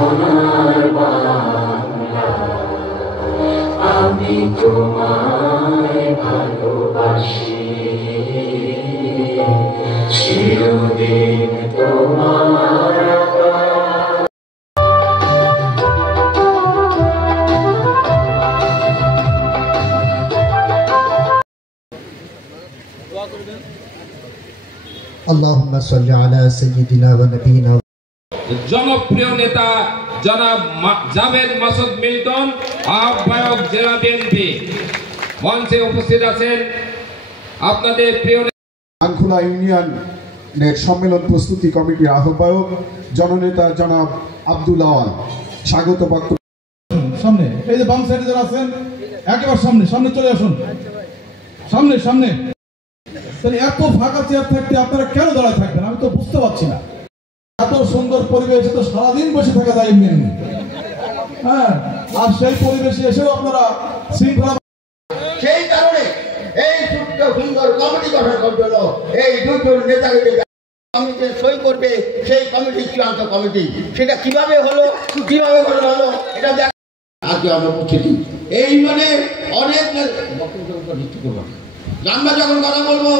সোনার বাংলা, আমি তোমায় ভালোবাসি, চিরদিন তোমার। আল্লাহুম্মা সাল্লি আলা সাইয়্যিদিনা ওয়া নাবিয়িনা। জনপ্রিয় নেতা জনাব জাভেদ মাসুদ মিল্টন, আহ্বায়ক জেলা বিএনপি, মঞ্চে উপস্থিত আছেন আপনাদের প্রিয় আংখোলা ইউনিয়নের সম্মেলন প্রস্তুতি কমিটির আহ্বায়ক জননেতা জনাব আব্দুল আওয়াল। স্বাগত বক্তব্য। সামনে এই যে বাম সাইডে যারা আছেন একেবারে সামনে সামনে চলে আসুন, সামনে সামনে। তাহলে এত ফাঁকা চেয়ার থাকতে আপনারা কেন দাঁড়ায় থাকবেন আমি তো বুঝতে পারছি না। এত সুন্দর পরিবেশে তো সারাদিন বসে থাকা যায় এমনি এমনি, হ্যাঁ, আর সেই পরিবেশে এসেও আপনারা শৃঙ্খলা। সেই কারণে এই সুন্দর কমিটি গঠন করতে হলো। এই দুজন নেতাকে কমিটি সই করবে, সেই কমিটি চূড়ান্ত কমিটি। সেটা কিভাবে হলো এটা দেখ। আজকে আমরা উপস্থিতি এই মানে অনেক আমরা যখন কথা বলবো